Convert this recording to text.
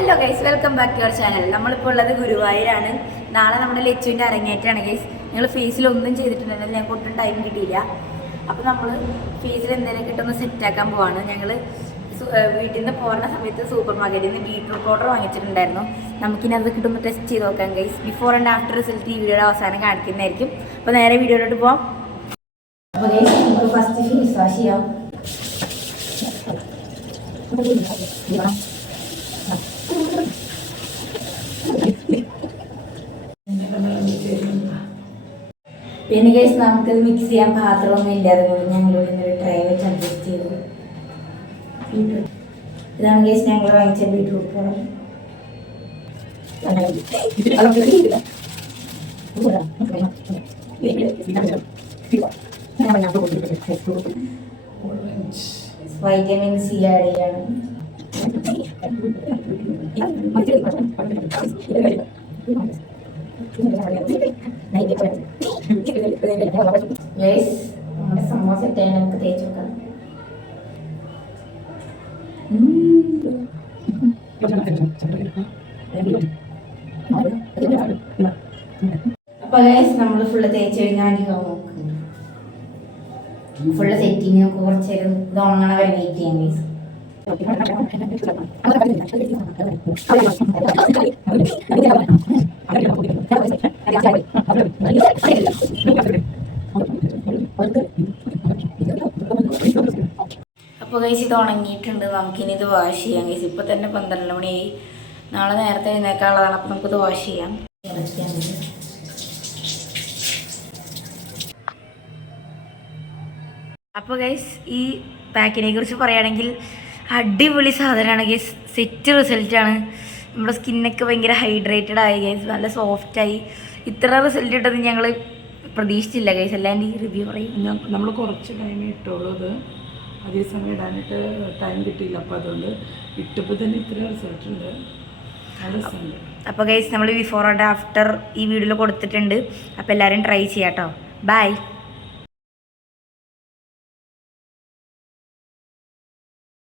Hello guys, welcome back to our channel. നമ്മളിപ്പോൾ ഉള്ളത് ഗുരുവായൂരാണ്. നാളെ നമ്മുടെ ലച്ചുവിൻ്റെ അരങ്ങേറ്റാണ് ഗൈസ്. ഞങ്ങൾ ഫേസിലൊന്നും ചെയ്തിട്ടുണ്ടെങ്കിൽ ഞങ്ങൾക്ക് ഒട്ടും ടൈം കിട്ടിയില്ല. അപ്പോൾ നമ്മൾ ഫേസിൽ എന്തെങ്കിലും കിട്ടുന്ന സെറ്റാക്കാൻ പോവാണ്. ഞങ്ങൾ വീട്ടിൽ നിന്ന് പോകുന്ന സമയത്ത് സൂപ്പർ മാർക്കറ്റിൽ നിന്ന് ബീട്രൂട്ട് പൗഡർ വാങ്ങിച്ചിട്ടുണ്ടായിരുന്നു. നമുക്കിനി അത് കിട്ടുമ്പോൾ ടെസ്റ്റ് ചെയ്ത് നോക്കാം guys. Before and after result ഈ വീഡിയോയുടെ അവസാനം കാണിക്കുന്നതായിരിക്കും. അപ്പോൾ നേരെ വീഡിയോയിലോട്ട് പോവാം. അപ്പോൾ ഗൈസ് നമുക്ക് ഫസ്റ്റ് ഫേസ് വാഷ് ചെയ്യാം. പിന്നെ ഗൈസ് നമുക്കത് മിക്സ് ചെയ്യാൻ പാത്രമൊന്നും ഇല്ല, അതുകൊണ്ട് ഞങ്ങളിവിടെ ഒരു ട്രൈ വെച്ച് അഡ്ജസ്റ്റ് ചെയ്തു. ഇതാണ് ഗൈസ് ഞങ്ങൾ വാങ്ങിച്ച beetroot powder. Vitamin C add ചെയ്യാണ്. നമ്മുടെ സംഭവം സെറ്റായി നമുക്ക് തേച്ച് വെക്കാം. അപ്പൊ ഗൈസ് നമ്മൾ ഫുള്ള് തേച്ച് കഴിഞ്ഞാൽ ഫുള്ള് സെറ്റിങ് നമുക്ക് കുറച്ച് നേരം ഇത് ഉണങ്ങണ വരെ വെയിറ്റ് ചെയ്യാം ഗൈസ്. അപ്പോൾ ഗൈസ് ഇത് ഉണങ്ങിയിട്ടുണ്ട്. നമുക്കിനി ഇത് വാഷ് ചെയ്യാം ഗൈസ്. ഇപ്പോൾ തന്നെ 12 മണിയായി. നാളെ നേരത്തെ എഴുന്നേക്കാനുള്ളതാണ്. അപ്പോൾ നമുക്കിത് വാഷ് ചെയ്യാം. അപ്പോൾ ഗൈസ് ഈ പാക്കിനെ കുറിച്ച് പറയുകയാണെങ്കിൽ അടിപൊളി സാധനമാണ് ഗൈസ്. സെറ്റ് റിസൾട്ടാണ്. നമ്മുടെ സ്കിന്നൊക്കെ ഭയങ്കര ഹൈഡ്രേറ്റഡ് ആയി ഗൈസ്. നല്ല സോഫ്റ്റായി. ഇത്ര റിസൾട്ട് ഇട്ടത് ഞങ്ങൾ പ്രതീക്ഷിച്ചില്ല ഗൈസ്. അല്ലാണ്ട് ഈ റിവ്യൂ പറയും. നമ്മൾ കുറച്ച് ടൈമേ ഇട്ടുള്ളൂ. അത് അതേസമയം ഇടാനായിട്ട് ടൈം കിട്ടിയില്ല. അപ്പോൾ അതുകൊണ്ട് ഇട്ടപ്പോൾ തന്നെ ഇത്ര റിസൾട്ട് ഉണ്ട്. അപ്പോൾ ഗൈസ് നമ്മൾ ബിഫോർ ആൻഡ് ആഫ്റ്റർ ഈ വീഡിയോയിൽ കൊടുത്തിട്ടുണ്ട്. അപ്പോൾ എല്ലാവരും ട്രൈ ചെയ്യാം കേട്ടോ. ബൈ.